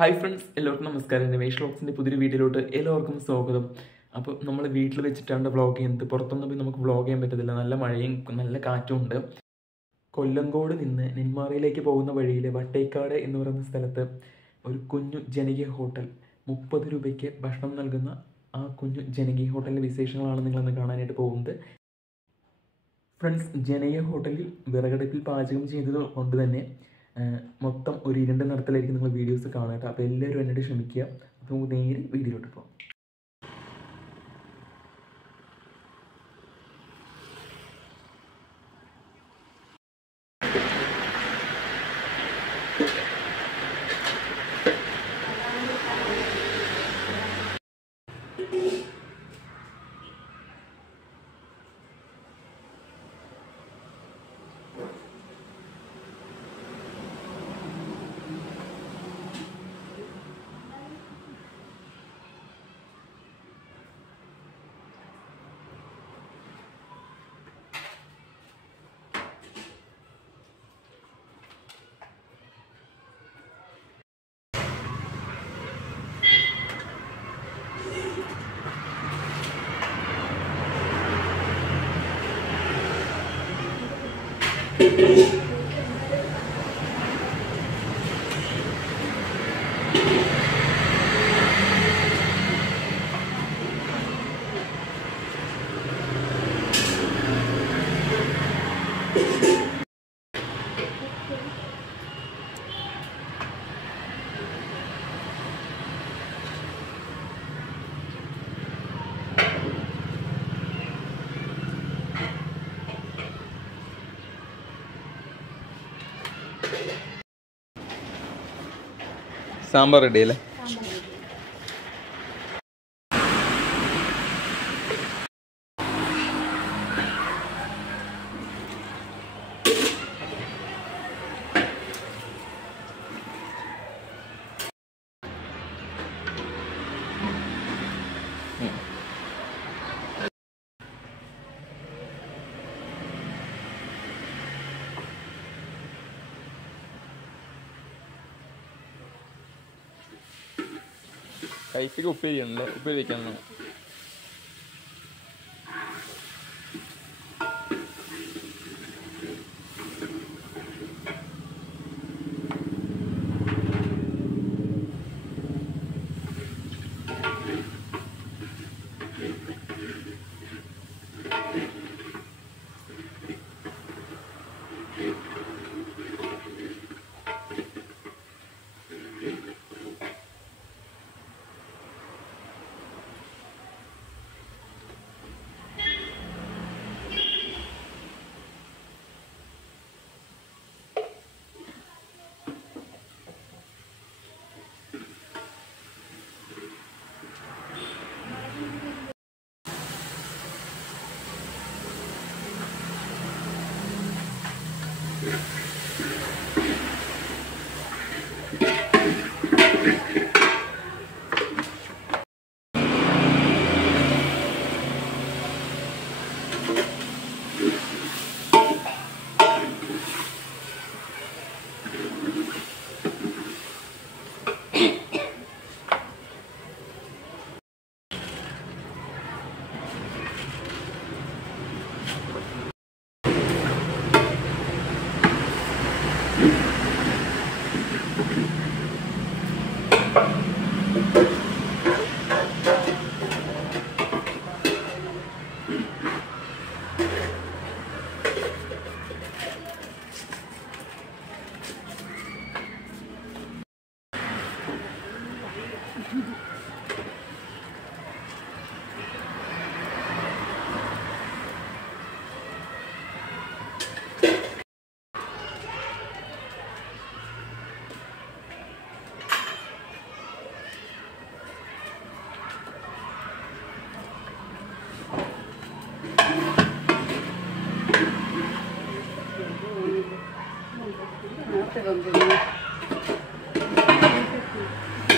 Hi friends, എല്ലാവർക്കും നമസ്കാരം. രമേഷ് വ്ളോഗ്സിൻ്റെ പുതിയൊരു വീഡിയോയിലോട്ട് എല്ലാവർക്കും സ്വാഗതം. അപ്പോൾ നമ്മൾ വീട്ടിൽ വെച്ചിട്ടാണ് വ്ളോഗ് ചെയ്യുന്നത്. പുറത്തൊന്നും പോയി നമുക്ക് വ്ളോഗ് ചെയ്യാൻ പറ്റത്തില്ല. നല്ല മഴയും നല്ല കാറ്റും ഉണ്ട്. കൊല്ലങ്കോട് നിന്ന് നെന്മാറയിലേക്ക് പോകുന്ന വഴിയിൽ വട്ടേക്കാട് എന്ന് പറയുന്ന സ്ഥലത്ത് ഒരു കുഞ്ഞു ജനകീയ ഹോട്ടൽ, 30 രൂപയ്ക്ക് ഭക്ഷണം നൽകുന്ന ആ കുഞ്ഞു ജനകീയ ഹോട്ടലിൻ്റെ വിശേഷങ്ങളാണ് നിങ്ങളന്ന് കാണാനായിട്ട് പോകുന്നത്. ഫ്രണ്ട്സ്, ജനകീയ ഹോട്ടലിൽ വിറകടുപ്പിൽ പാചകം ചെയ്തത് കൊണ്ട് തന്നെ മൊത്തം ഒരു ഇരുണ്ട നിറത്തിലായിരിക്കും നിങ്ങൾ വീഡിയോസ് കാണുക. അപ്പോൾ എല്ലാവരും എന്നോട് ക്ഷമിക്കുക. അപ്പോൾ നമുക്ക് നേരെ വീഡിയോയിലോട്ട് പോകാം. സാമ്പാർ റെഡി അല്ലേ? കൈപ്പിക്ക് ഉപ്പേരിയാണല്ലേ? ഉപ്പേരി വയ്ക്കാനാണ്.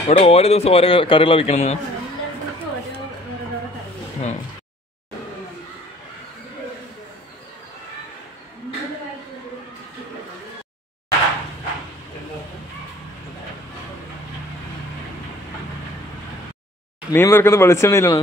ഇവിടെ ഓരോ ദിവസം ഓരോ കറികളാണ് വിൽക്കണമെന്ന്. മീൻ വറുക്കുന്നത് വെളിച്ചെണ്ണയിലാണ്.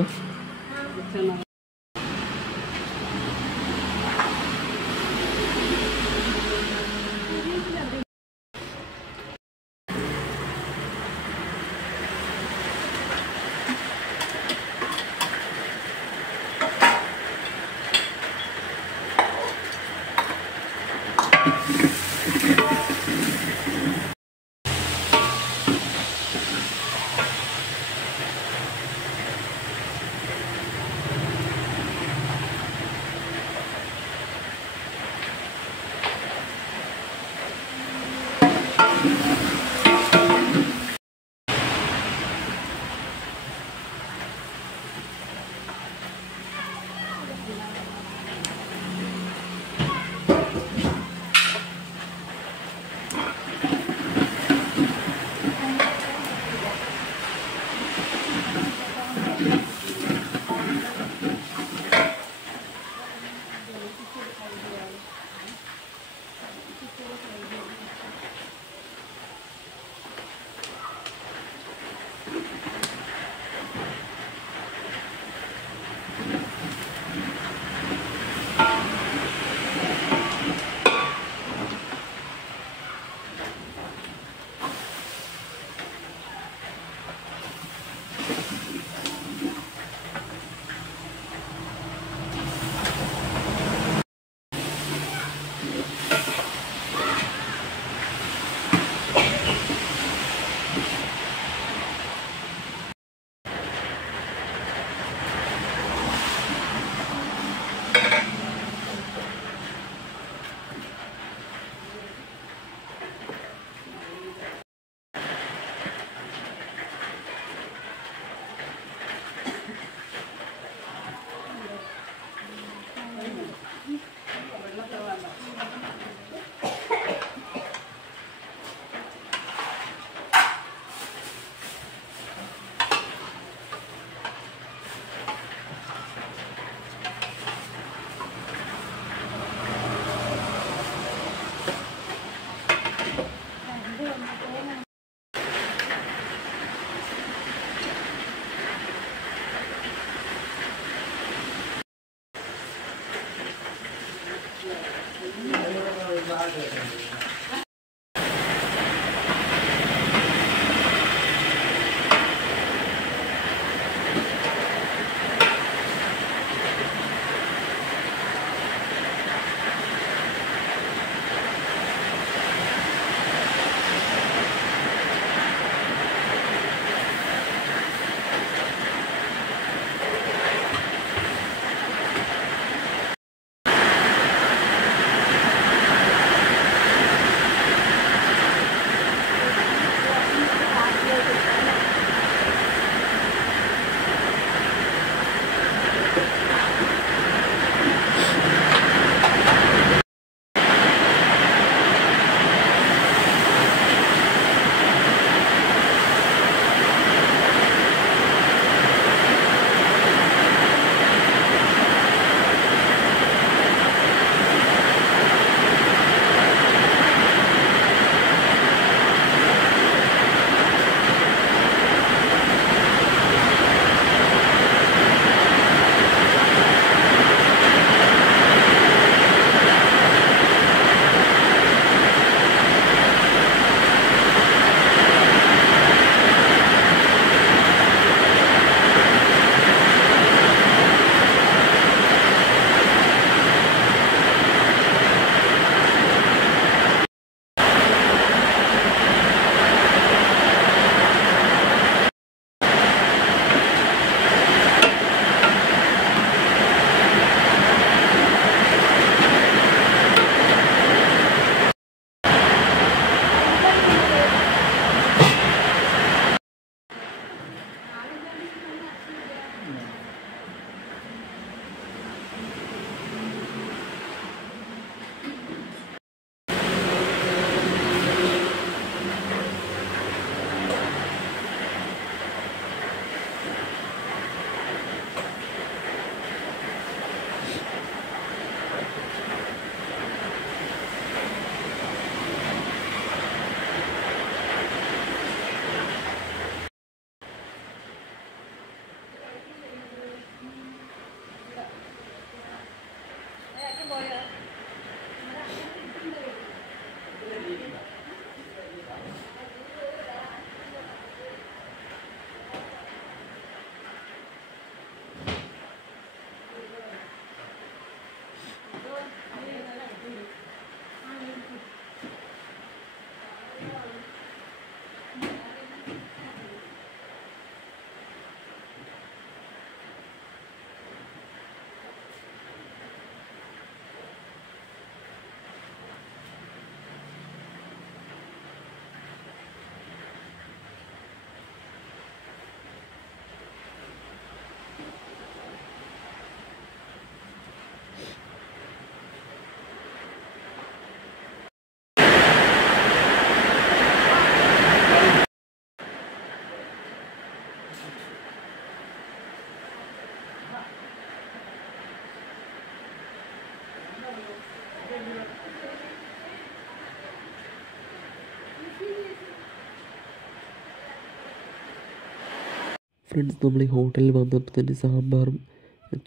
ഫ്രണ്ട്സ് നമ്മൾ ഈ ഹോട്ടലിൽ വന്നപ്പോൾ തന്നെ സാമ്പാറും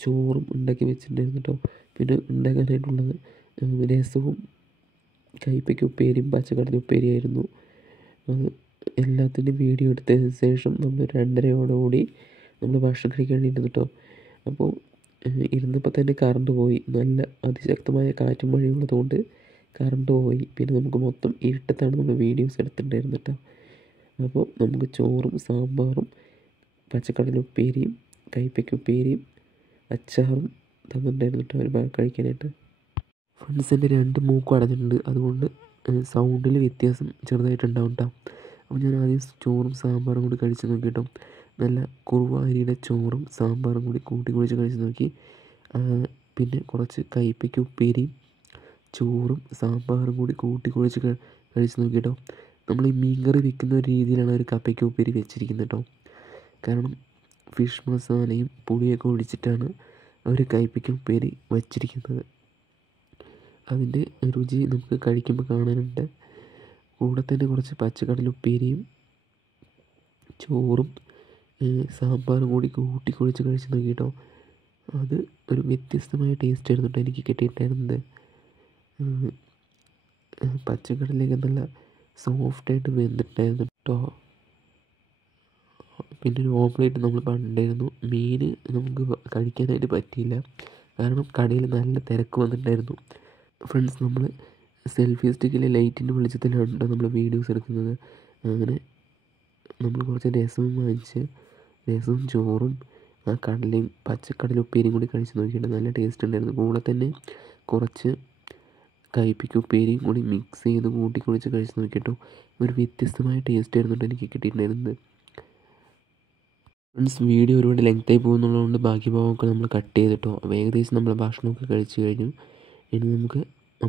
ചോറും ഉണ്ടാക്കി വെച്ചിട്ടുണ്ടായിരുന്നു കേട്ടോ. പിന്നെ ഉണ്ടാക്കാനായിട്ടുള്ളത് രസവും കൈപ്പയ്ക്ക ഉപ്പേരിയും പച്ചക്കടല ഉപ്പേരിയായിരുന്നു. അത് എല്ലാത്തിൻ്റെയും വീഡിയോ എടുത്തതിന് ശേഷം നമ്മൾ 2:30 നമ്മൾ ഭക്ഷണം കഴിക്കാൻ ഇരുന്നു കേട്ടോ. അപ്പോൾ ഇരുന്നപ്പോൾ തന്നെ കറണ്ട് പോയി. നല്ല അതിശക്തമായ കാറ്റും മഴയും ഉള്ളതുകൊണ്ട് കറണ്ട് പോയി. പിന്നെ നമുക്ക് മൊത്തം ഇരുട്ടത്താണ് നമ്മൾ വീഡിയോസ് എടുത്തിട്ടുണ്ടായിരുന്നു കേട്ടോ. അപ്പോൾ നമുക്ക് ചോറും സാമ്പാറും പച്ചക്കടല ഉപ്പേരിയും കൈപ്പയ്ക്ക ഉപ്പേരിയും അച്ചാറും തന്നിട്ടുണ്ടായിരുന്നു കേട്ടോ ഒരു കഴിക്കാനായിട്ട്. ഫ്രണ്ട്സിൻ്റെ 2 മൂക്കും അടഞ്ഞിട്ടുണ്ട്, അതുകൊണ്ട് സൗണ്ടിൽ വ്യത്യാസം ചെറുതായിട്ടുണ്ടാവും കേട്ടോ. അപ്പോൾ ഞാൻ ആദ്യം ചോറും സാമ്പാറും കൂടി കഴിച്ച് നോക്കി കേട്ടോ. നല്ല കുറുവ അരിയുടെ ചോറും സാമ്പാറും കൂടി കൂട്ടി കുഴിച്ച് കഴിച്ച് നോക്കി. പിന്നെ കുറച്ച് കൈപ്പയ്ക്ക ഉപ്പേരിയും ചോറും സാമ്പാറും കൂടി കൂട്ടി കുഴിച്ച് കഴിച്ച് നോക്കി കേട്ടോ. നമ്മൾ ഈ മീൻകറി വെക്കുന്ന ഒരു രീതിയിലാണ് ഒരു കപ്പയ്ക്ക ഉപ്പേരി വെച്ചിരിക്കുന്നത് കേട്ടോ. കാരണം ഫിഷ് മസാലയും പുളിയൊക്കെ ഒഴിച്ചിട്ടാണ് അവർ കൈപ്പയ്ക്ക ഉപ്പേരി വച്ചിരിക്കുന്നത്. അതിൻ്റെ രുചി നമുക്ക് കഴിക്കുമ്പോൾ കാണാനുണ്ട്. കൂടെ തന്നെ കുറച്ച് പച്ചക്കടല ഉപ്പേരിയും ചോറും സാമ്പാറും കൂടി കൂട്ടി കുഴിച്ച് കഴിച്ച് നോക്കി കേട്ടോ. അത് ഒരു വ്യത്യസ്തമായ ടേസ്റ്റ് ആയിരുന്നു കേട്ടോ എനിക്ക് കിട്ടിയിട്ടുണ്ടായിരുന്നത്. പച്ചക്കടലയൊക്കെ നല്ല സോഫ്റ്റായിട്ട് വെന്തിട്ടായിരുന്നു കേട്ടോ. പിന്നെ ഒരു ഓംലേറ്റ് നമ്മൾ പണ്ടായിരുന്നു. മീൻ നമുക്ക് കഴിക്കാനായിട്ട് പറ്റിയില്ല, കാരണം കടയിൽ നല്ല തിരക്ക് വന്നിട്ടുണ്ടായിരുന്നു. ഫ്രണ്ട്സ്, നമ്മൾ സെൽഫി സ്റ്റിക്കിലെ ലൈറ്റിൻ്റെ വെളിച്ചത്തിലാണ് നമ്മൾ വീഡിയോസ് എടുക്കുന്നത്. അങ്ങനെ നമ്മൾ കുറച്ച് രസവും വാങ്ങിച്ച് രസവും ചോറും ആ കടലയും പച്ചക്കടല ഉപ്പേരിയും കൂടി കഴിച്ച് നോക്കിയിട്ട് നല്ല ടേസ്റ്റ് ഉണ്ടായിരുന്നു. കൂടെ തന്നെ കുറച്ച് കൈപ്പയ്ക്ക ഉപ്പേരിയും കൂടി മിക്സ് ചെയ്ത് കൂട്ടി കുഴിച്ച് കഴിച്ച് നോക്കിയിട്ടോ. ഒരു വ്യത്യസ്തമായ ടേസ്റ്റ് ആയിരുന്നു എനിക്ക് കിട്ടിയിട്ടുണ്ടായിരുന്നത്. ഫ്രണ്ട്സ്, വീഡിയോ ഒരുപാട് ലെങ്തായി പോകുന്നുള്ളതുകൊണ്ട് ബാക്കി ഭാഗമൊക്കെ നമ്മൾ കട്ട് ചെയ്തിട്ടോ. ഏകദേശം നമ്മൾ ഭക്ഷണമൊക്കെ കഴിച്ച് കഴിഞ്ഞു. ഇനി നമുക്ക്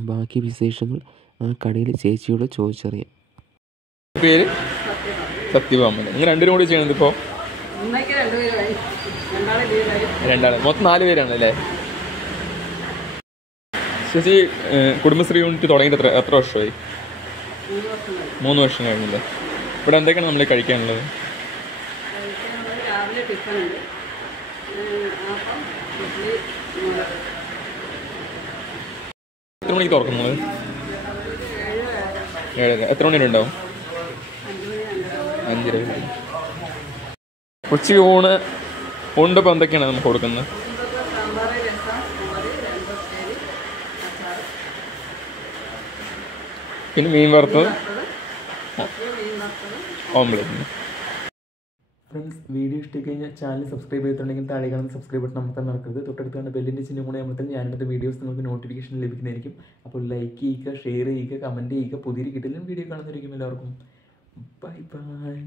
ബാക്കി വിശേഷങ്ങൾ ആ കടയിലെ ചേച്ചിയോട് ചോദിച്ചറിയാം. പേര് സത്യഭാമൻ. നിങ്ങൾ രണ്ടുപേരും കൂടി ചെയ്യണത് ഇപ്പോൾ? രണ്ടാണ്, മൊത്തം 4 പേരാണല്ലേ? ചേച്ചി കുടുംബശ്രീ യൂണിറ്റ് തുടങ്ങിയിട്ട് എത്ര വർഷമായി? 3 വർഷം കഴിഞ്ഞില്ലേ? ഇവിടെ എന്തൊക്കെയാണ് നമ്മൾ കഴിക്കാനുള്ളത്? എത്ര മണിക്ക് തുറക്കുന്നത്? 7:30. എത്ര മണി വരെ ഉണ്ടാവും? 5:30. ഉച്ചയ്ക്ക് ഉണ്ടിപ്പോൾ എന്തൊക്കെയാണ് നമുക്ക് കൊടുക്കുന്നത്? പിന്നെ മീൻ വറുത്തത്, ഓംലെറ്റ്. ഫ്രണ്ട്സ്, വീഡിയോ ഇഷ്ടമായി കഴിഞ്ഞാൽ ചാനൽ സബ്സ്ക്രൈബ് ചെയ്തിട്ടുണ്ടെങ്കിൽ താഴെ കാണുന്ന സബ്സ്ക്രൈബ് ബട്ടൺ അമർത്താൻ മറക്കരുത്. തൊട്ടടുത്താണ് ബെല്ലിൻ്റെ ചിഹ്നം കൂടെ അമർത്താൻ ഞാനെടുത്ത വീഡിയോസ് നിങ്ങൾക്ക് നോട്ടിഫിക്കേഷൻ ലഭിക്കുന്നതായിരിക്കും. അപ്പോൾ ലൈക്ക് ചെയ്യുക, ഷെയർ ചെയ്യുക, കമൻറ്റ് ചെയ്യുക. പുതിയൊരു കിട്ടിലും വീഡിയോ കാണുന്നതായിരിക്കും. എല്ലാവർക്കും ബൈ ബൈ.